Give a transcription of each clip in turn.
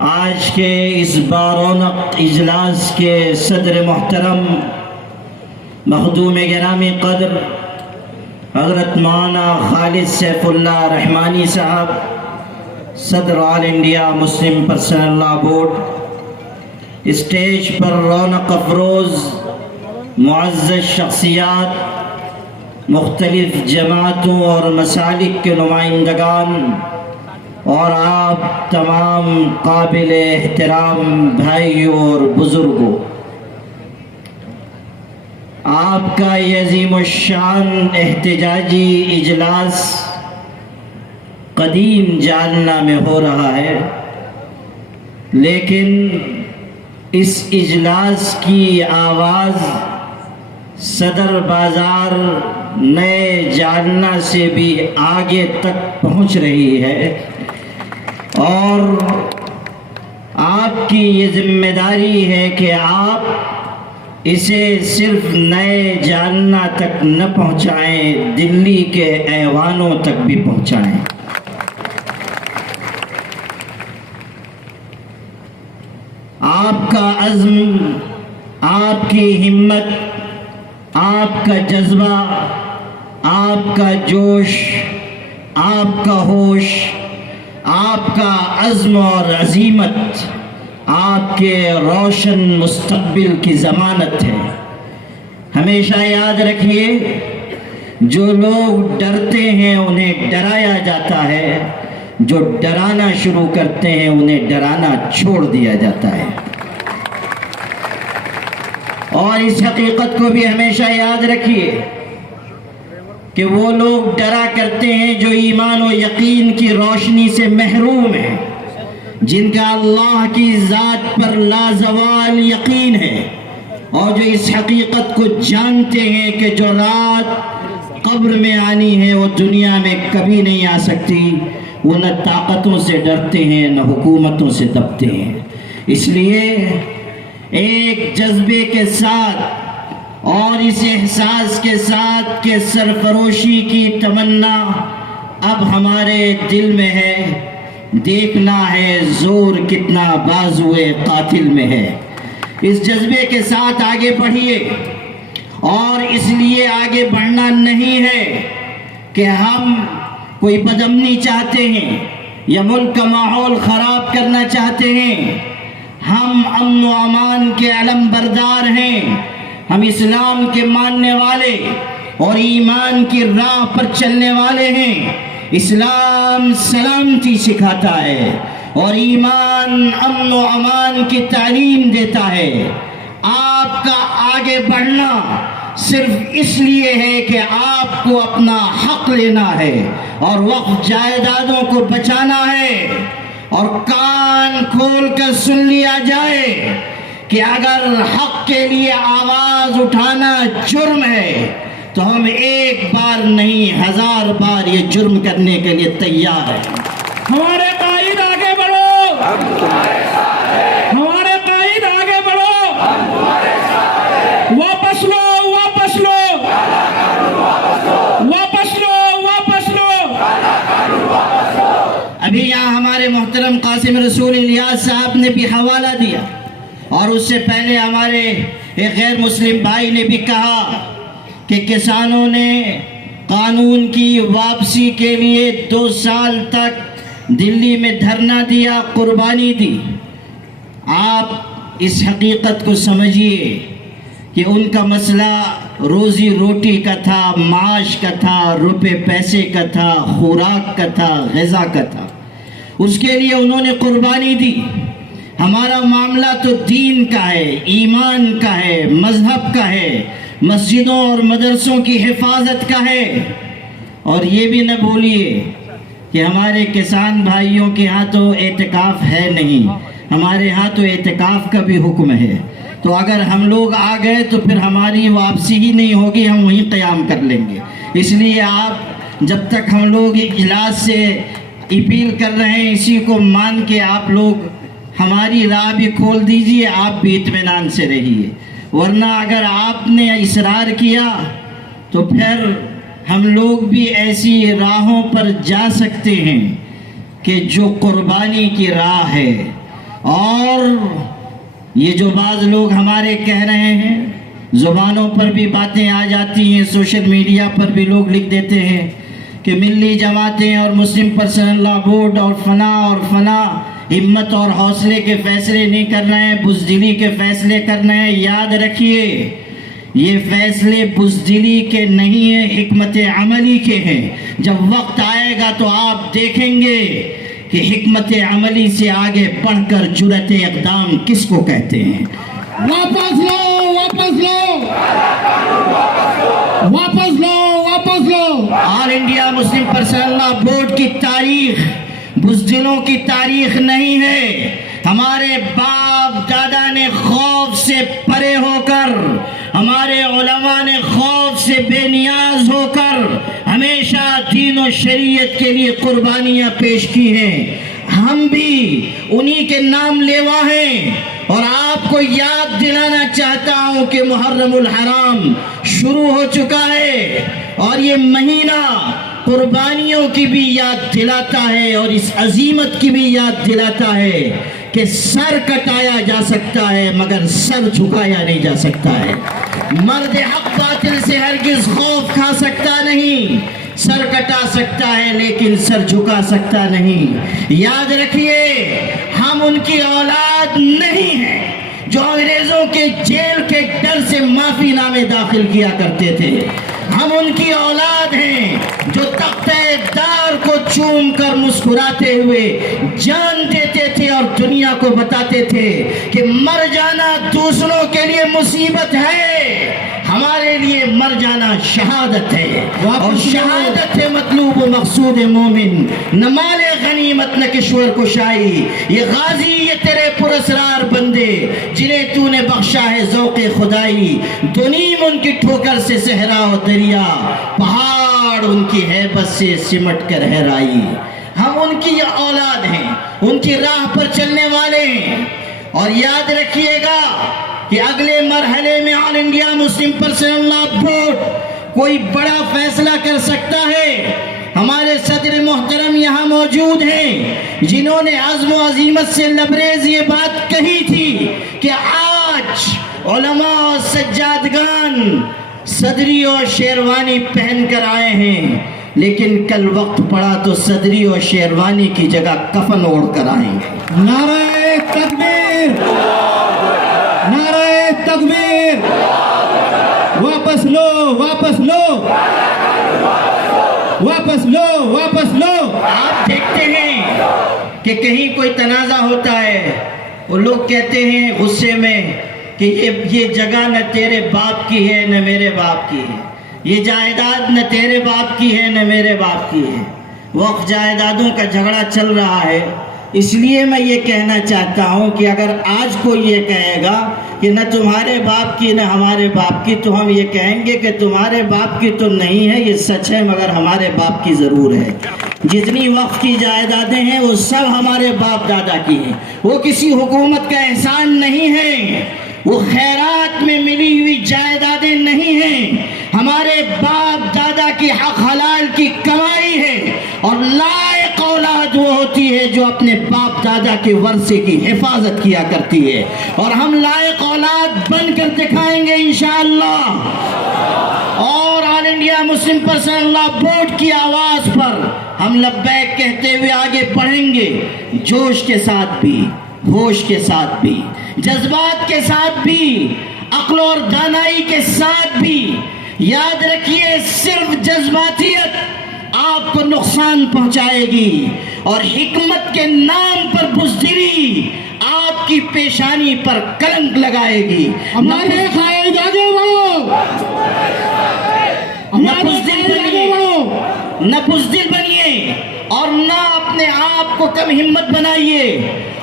آج کے اس بارونق اجلاس کے صدر محترم مخدوم گرامی قدر حضرت مولانا خالد سیف اللہ رحمانی صاحب، صدر آل انڈیا مسلم پرسنل لا بورڈ، اسٹیج پر رونق افروز معزز شخصیات، مختلف جماعتوں اور مسالک کے نمائندگان، اور آپ تمام قابل احترام بھائیوں اور بزرگوں، آپ کا یہ عظیم الشان احتجاجی اجلاس قدیم جالنہ میں ہو رہا ہے، لیکن اس اجلاس کی آواز صدر بازار نئے جالنہ سے بھی آگے تک پہنچ رہی ہے، اور آپ کی یہ ذمہ داری ہے کہ آپ اسے صرف نئے جالنہ تک نہ پہنچائیں، دلی کے ایوانوں تک بھی پہنچائیں۔ آپ کا عزم، آپ کی ہمت، آپ کا جذبہ، آپ کا جوش، آپ کا ہوش، آپ کا عزم اور عزیمت آپ کے روشن مستقبل کی ضمانت ہے۔ ہمیشہ یاد رکھیے، جو لوگ ڈرتے ہیں انہیں ڈرایا جاتا ہے، جو ڈرانا شروع کرتے ہیں انہیں ڈرانا چھوڑ دیا جاتا ہے۔ اور اس حقیقت کو بھی ہمیشہ یاد رکھیے کہ وہ لوگ ڈرا کرتے ہیں جو ایمان و یقین کی روشنی سے محروم ہیں، جن کا اللہ کی ذات پر لازوال یقین ہے، اور جو اس حقیقت کو جانتے ہیں کہ جو رات قبر میں آنی ہے وہ دنیا میں کبھی نہیں آ سکتی۔ وہ نہ طاقتوں سے ڈرتے ہیں نہ حکومتوں سے دبتے ہیں۔ اس لیے ایک جذبے کے ساتھ اور اس احساس کے ساتھ کہ سرفروشی کی تمنا اب ہمارے دل میں ہے، دیکھنا ہے زور کتنا بازوئے قاتل میں ہے، اس جذبے کے ساتھ آگے بڑھیے۔ اور اس لیے آگے بڑھنا نہیں ہے کہ ہم کوئی بدامنی چاہتے ہیں یا ملک کا ماحول خراب کرنا چاہتے ہیں۔ ہم امن و امان کے علم بردار ہیں، ہم اسلام کے ماننے والے اور ایمان کی راہ پر چلنے والے ہیں۔ اسلام سلامتی سکھاتا ہے اور ایمان امن و امان کی تعلیم دیتا ہے۔ آپ کا آگے بڑھنا صرف اس لیے ہے کہ آپ کو اپنا حق لینا ہے اور وقف جائیدادوں کو بچانا ہے، اور کان کھول کر سن لیا جائے کہ اگر حق کے لیے آواز اٹھانا جرم ہے تو ہم ایک بار نہیں 1000 بار یہ جرم کرنے کے لیے تیار ہیں۔ ہمارے قائد آگے بڑھو، ہم تمہارے ساتھ ہیں۔ ہمارے قائد آگے بڑھو، ہم تمہارے ساتھ ہیں۔ واپس لو، واپس لو، کالا قانون واپس لو، واپس لو، واپس لو، کالا قانون واپس لو۔ ابھی یہاں ہمارے محترم قاسم رسول الیاس صاحب نے بھی حوالہ دیا، اور اس سے پہلے ہمارے ایک غیر مسلم بھائی نے بھی کہا کہ کسانوں نے قانون کی واپسی کے لیے 2 سال تک دلی میں دھرنا دیا، قربانی دی۔ آپ اس حقیقت کو سمجھیے کہ ان کا مسئلہ روزی روٹی کا تھا، معاش کا تھا، روپے پیسے کا تھا، خوراک کا تھا، غذا کا تھا۔ اس کے لیے انہوں نے قربانی دی۔ ہمارا معاملہ تو دین کا ہے، ایمان کا ہے، مذہب کا ہے، مسجدوں اور مدرسوں کی حفاظت کا ہے۔ اور یہ بھی نہ بھولیے کہ ہمارے کسان بھائیوں کے ہاں تو اعتکاف ہے نہیں، ہمارے ہاں تو اعتکاف کا بھی حکم ہے۔ تو اگر ہم لوگ آ گئے تو پھر ہماری واپسی ہی نہیں ہوگی، ہم وہیں قیام کر لیں گے۔ اس لیے آپ جب تک ہم لوگ اجلاس سے اپیل کر رہے ہیں، اسی کو مان کے آپ لوگ ہماری راہ بھی کھول دیجئے، آپ بھی اطمینان سے رہیے۔ ورنہ اگر آپ نے اصرار کیا تو پھر ہم لوگ بھی ایسی راہوں پر جا سکتے ہیں کہ جو قربانی کی راہ ہے، اور یہ جو بعض لوگ ہمارے کہہ رہے ہیں، زبانوں پر بھی باتیں آ جاتی ہیں، سوشل میڈیا پر بھی لوگ لکھ دیتے ہیں کہ ملی جماعتیں اور مسلم پرسنل لا بورڈ اور فنا ہمت اور حوصلے کے فیصلے نہیں کر رہے ہیں، بزدلی کے فیصلے کر رہے ہیں۔ یاد رکھیے، یہ فیصلے بزدلی کے نہیں ہیں، حکمت عملی کے ہیں۔ جب وقت آئے گا تو آپ دیکھیں گے کہ حکمت عملی سے آگے بڑھ کر جرأت اقدام کس کو کہتے ہیں۔ واپس لو، واپس لو، واپس لو، واپس لو۔ آل انڈیا مسلم پرسنل لا بورڈ کی تاریخ بزدلوں کی تاریخ نہیں ہے۔ ہمارے باپ دادا نے خوف سے پرے ہو کر، ہمارے علماء نے خوف سے بے نیاز ہو کر ہمیشہ دین و شریعت کے لیے قربانیاں پیش کی ہیں۔ ہم بھی انہی کے نام لیوا ہیں، اور آپ کو یاد دلانا چاہتا ہوں کہ محرم الحرام شروع ہو چکا ہے، اور یہ مہینہ قربانیوں کی بھی یاد دلاتا ہے، اور اس عظیمت کی بھی یاد دلاتا ہے کہ سر کٹایا جا سکتا ہے مگر سر جھکایا نہیں جا سکتا ہے۔ مرد حق باطل سے ہرگز خوف کھا سکتا نہیں، سر کٹا سکتا ہے لیکن سر جھکا سکتا نہیں۔ یاد رکھیے، ہم ان کی اولاد نہیں ہیں جو انگریزوں کے جیل کے ڈر سے معافی نامے داخل کیا کرتے تھے۔ ہم ان کی اولاد ہیں جو تختہ دار کو چوم کر مسکراتے ہوئے جان دیتے تھے اور دنیا کو بتاتے تھے کہ مر جانا دوسروں کے لیے مصیبت ہے، ہمارے لیے مر جانا شہادت ہے، اور شہادت ہے مطلوب و مقصود مومن، نہ مال غنیمت نہ کشور کشائی۔ یہ غازی، یہ تیرے پراسرار بندے جنہیں تو نے بخشا ہے ذوق خدائی، دو نیم ان کی ٹھوکر سے صحرا و دریا، پہاڑ ان کی ہیبت سے سمٹ کر ہرائی۔ ہم ان کی اولاد ہیں، ان کی راہ پر چلنے والے ہیں، اور یاد رکھیے گا کہ اگلے مرحلے میں آل انڈیا مسلم پرسنل لا بورڈ کوئی بڑا فیصلہ کر سکتا ہے۔ ہمارے صدر محترم یہاں موجود ہیں جنہوں نے عزم و عزیمت سے لبریز یہ بات کہی تھی کہ آج علماء اور سجادگان صدری اور شیروانی پہن کر آئے ہیں، لیکن کل وقت پڑا تو صدری اور شیروانی کی جگہ کفن اوڑھ کر آئیں گے۔ نعرہ تکبیر، نعرہ تکبیر، واپس لو، واپس لو، واپس لو، واپس لو۔ آپ دیکھتے ہیں کہ کہیں کوئی تنازع ہوتا ہے، وہ لوگ کہتے ہیں غصے میں کہ یہ جگہ نہ تیرے باپ کی ہے نہ میرے باپ کی ہے، یہ جائیداد نہ تیرے باپ کی ہے نہ میرے باپ کی ہے۔ وقف جائیدادوں کا جھگڑا چل رہا ہے، اس لیے میں یہ کہنا چاہتا ہوں کہ اگر آج کوئی یہ کہے گا کہ نہ تمہارے باپ کی نہ ہمارے باپ کی، تو ہم یہ کہیں گے کہ تمہارے باپ کی تو نہیں ہے، یہ سچ ہے، مگر ہمارے باپ کی ضرور ہے۔ جتنی وقف کی جائیدادیں ہیں وہ سب ہمارے باپ دادا کی ہیں، وہ کسی حکومت کا احسان نہیں ہے، وہ خیرات میں ملی ہوئی جائیدادیں نہیں ہیں، ہمارے باپ دادا کی حق حلال کی کمائی ہے، اور لائق اولاد وہ ہوتی ہے جو اپنے باپ دادا کے ورثے کی حفاظت کیا کرتی ہے، اور ہم لائق اولاد بن کر دکھائیں گے انشاءاللہ۔ اور آل انڈیا مسلم پرسنل لا بورڈ کی آواز پر ہم لبیک کہتے ہوئے آگے بڑھیں گے، جوش کے ساتھ بھی، ہوش کے ساتھ بھی، جذبات کے ساتھ بھی، عقل اور دانائی کے ساتھ بھی۔ یاد رکھیے، صرف جذباتیت آپ کو نقصان پہنچائے گی، اور حکمت کے نام پر بزدلی آپ کی پیشانی پر کلنک لگائے گی۔ ہمارے قائد آگے بڑھو، نہ بزدل بنیے اور نہ اپنے آپ کو کم ہمت بنائیے،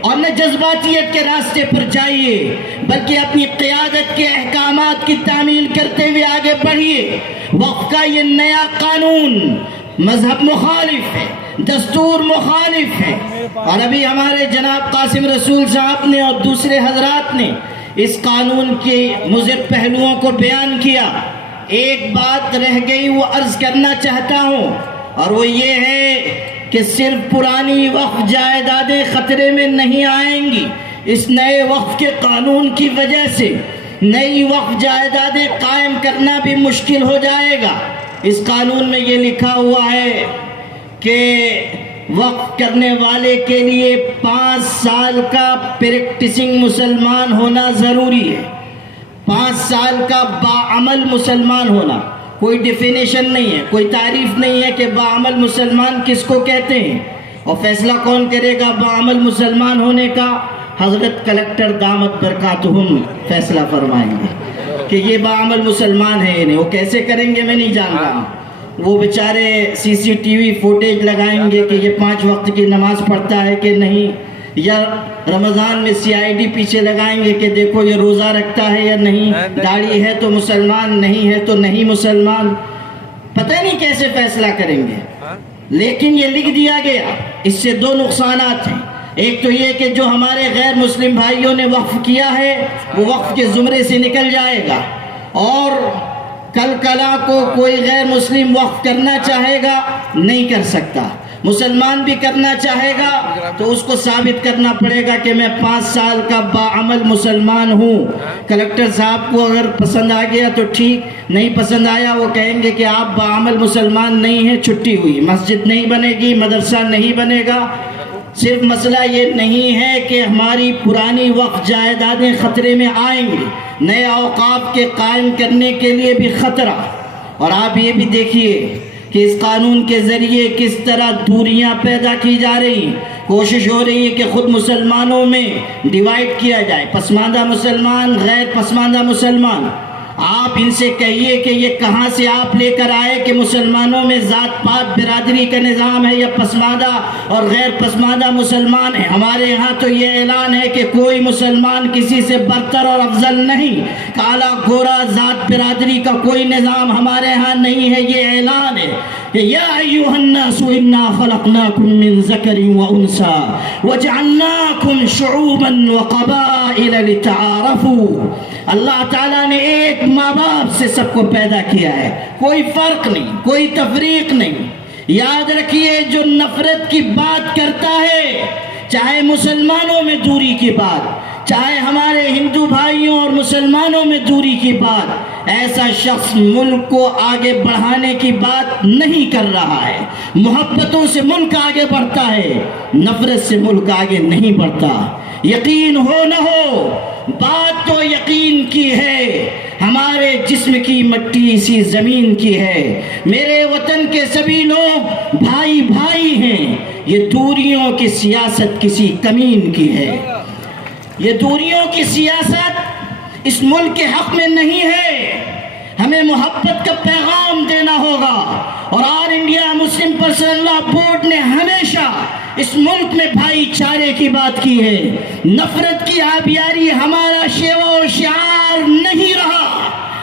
اور نہ جذباتیت کے راستے پر جائیے، بلکہ اپنی قیادت کے احکامات کی تعمیل کرتے ہوئے آگے بڑھیے۔ وقف کا یہ نیا قانون مذہب مخالف ہے، دستور مخالف ہے، اور ابھی ہمارے جناب قاسم رسول صاحب نے اور دوسرے حضرات نے اس قانون کے مضر پہلوؤں کو بیان کیا۔ ایک بات رہ گئی، وہ عرض کرنا چاہتا ہوں، اور وہ یہ ہے کہ صرف پرانی وقف جائیدادیں خطرے میں نہیں آئیں گی، اس نئے وقف کے قانون کی وجہ سے نئی وقف جائیدادیں قائم کرنا بھی مشکل ہو جائے گا۔ اس قانون میں یہ لکھا ہوا ہے کہ وقف کرنے والے کے لیے 5 سال کا پریکٹسنگ مسلمان ہونا ضروری ہے، 5 سال کا باعمل مسلمان ہونا۔ کوئی ڈیفینیشن نہیں ہے، کوئی تعریف نہیں ہے کہ باعمل مسلمان کس کو کہتے ہیں، اور فیصلہ کون کرے گا باعمل مسلمان ہونے کا؟ حضرت کلکٹر دامت برکاتہم فیصلہ فرمائیں گے کہ یہ باعمل مسلمان ہے یا نہیں۔ وہ کیسے کریں گے میں نہیں جان رہا، وہ بیچارے CCTV فوٹیج لگائیں گے کہ یہ 5 وقت کی نماز پڑھتا ہے کہ نہیں، یا رمضان میں CID پیچھے لگائیں گے کہ دیکھو یہ روزہ رکھتا ہے یا نہیں، داڑھی ہے تو مسلمان، نہیں ہے تو نہیں مسلمان۔ پتہ نہیں کیسے فیصلہ کریں گے، لیکن یہ لکھ دیا گیا۔ اس سے 2 نقصانات ہیں۔ ایک تو یہ کہ جو ہمارے غیر مسلم بھائیوں نے وقف کیا ہے وہ وقف کے زمرے سے نکل جائے گا، اور کل کلا کو کوئی غیر مسلم وقف کرنا چاہے گا نہیں کر سکتا۔ مسلمان بھی کرنا چاہے گا تو اس کو ثابت کرنا پڑے گا کہ میں 5 سال کا باعمل مسلمان ہوں۔ کلکٹر صاحب کو اگر پسند آ گیا تو ٹھیک، نہیں پسند آیا وہ کہیں گے کہ آپ باعمل مسلمان نہیں ہیں، چھٹی ہوئی، مسجد نہیں بنے گی، مدرسہ نہیں بنے گا۔ صرف مسئلہ یہ نہیں ہے کہ ہماری پرانی وقف جائیدادیں خطرے میں آئیں گی، نئے اوقاف کے قائم کرنے کے لیے بھی خطرہ۔ اور آپ یہ بھی دیکھیے کہ اس قانون کے ذریعے کس طرح دوریاں پیدا کی جا رہی ہیں۔ کوشش ہو رہی ہے کہ خود مسلمانوں میں ڈیوائیڈ کیا جائے، پسماندہ مسلمان، غیر پسماندہ مسلمان۔ آپ ان سے کہیے کہ یہ کہاں سے آپ لے کر آئے کہ مسلمانوں میں ذات پات برادری کا نظام ہے یا پسماندہ اور غیر پسماندہ مسلمان ہیں۔ ہمارے ہاں تو یہ اعلان ہے کہ کوئی مسلمان کسی سے برتر اور افضل نہیں، کالا گورا ذات برادری کا کوئی نظام ہمارے ہاں نہیں ہے۔ یہ اعلان ہے کہ یا ایھا الناس انا خلقناکم من ذکر وانثی وجعلناکم شعوبا وقبائل لتعارفوا۔ اللہ تعالیٰ نے ایک ماں باپ سے سب کو پیدا کیا ہے، کوئی فرق نہیں، کوئی تفریق نہیں۔ یاد رکھیے جو نفرت کی بات کرتا ہے، چاہے مسلمانوں میں دوری کی بات، چاہے ہمارے ہندو بھائیوں اور مسلمانوں میں دوری کی بات، ایسا شخص ملک کو آگے بڑھانے کی بات نہیں کر رہا ہے۔ محبتوں سے ملک آگے بڑھتا ہے، نفرت سے ملک آگے نہیں بڑھتا۔ یقین ہو نہ ہو، بات تو یقین کی ہے، ہمارے جسم کی مٹی اسی زمین کی ہے، میرے وطن کے سبھی لوگ بھائی بھائی ہیں۔ یہ دوریوں کی سیاست کسی کمین کی ہے، یہ دوریوں کی سیاست اس ملک کے حق میں نہیں ہے۔ ہمیں محبت کا پیغام دینا ہوگا، اور All India Muslim Personal Law Board نے ہمیشہ اس ملک میں بھائی چارے کی بات کی ہے۔ نفرت کی آبیاری ہمارا شیوا و شعار نہیں رہا۔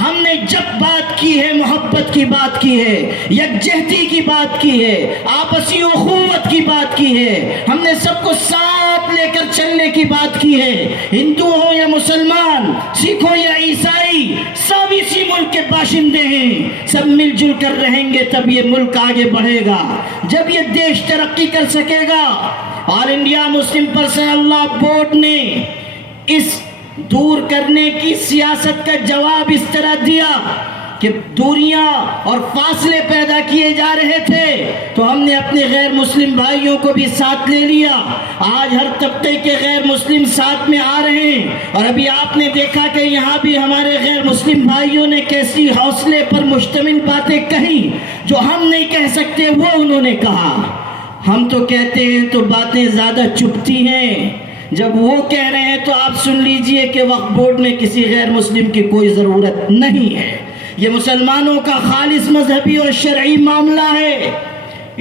ہم نے جب بات کی ہے محبت کی بات کی ہے، یکجہتی کی بات کی ہے، آپسی اخوت کی بات کی ہے، ہم نے سب کو ساتھ لے کر چلنے کی بات کی ہے۔ ہندو ہو یا مسلمان، سکھ ہو یا عیسائی، سب اسی ملک کے باشندے ہیں، سب مل جل کر رہیں گے تب یہ ملک آگے بڑھے گا، جب یہ دیش ترقی کر سکے گا۔ All India Muslim Personal Law Board نے اس دور کرنے کی سیاست کا جواب اس طرح دیا کہ دوریاں اور فاصلے پیدا کیے جا رہے تھے تو ہم نے اپنے غیر مسلم بھائیوں کو بھی ساتھ لے لیا۔ آج ہر طبقے کے غیر مسلم ساتھ میں آ رہے ہیں، اور ابھی آپ نے دیکھا کہ یہاں بھی ہمارے غیر مسلم بھائیوں نے کیسی حوصلے پر مشتمل باتیں کہیں جو ہم نہیں کہہ سکتے وہ انہوں نے کہا۔ ہم تو کہتے ہیں تو باتیں زیادہ چبھتی ہیں، جب وہ کہہ رہے ہیں تو آپ سن لیجئے کہ وقف بورڈ میں کسی غیر مسلم کی کوئی ضرورت نہیں ہے۔ یہ مسلمانوں کا خالص مذہبی اور شرعی معاملہ ہے،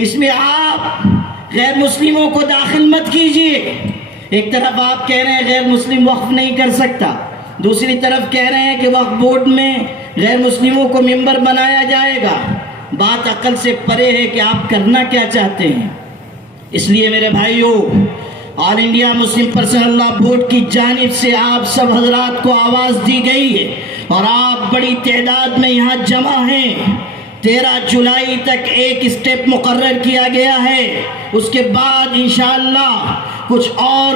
اس میں آپ غیر مسلموں کو داخل مت کیجئے۔ ایک طرف آپ کہہ رہے ہیں غیر مسلم وقف نہیں کر سکتا، دوسری طرف کہہ رہے ہیں کہ وقف بورڈ میں غیر مسلموں کو ممبر بنایا جائے گا۔ بات عقل سے پرے ہے کہ آپ کرنا کیا چاہتے ہیں۔ اس لیے میرے بھائیوں، All India Muslim Personal Law Board کی جانب سے آپ سب حضرات کو آواز دی گئی ہے، اور آپ بڑی تعداد میں یہاں جمع ہیں۔ 13 جولائی تک ایک اسٹیپ مقرر کیا گیا ہے، اس کے بعد انشاءاللہ کچھ اور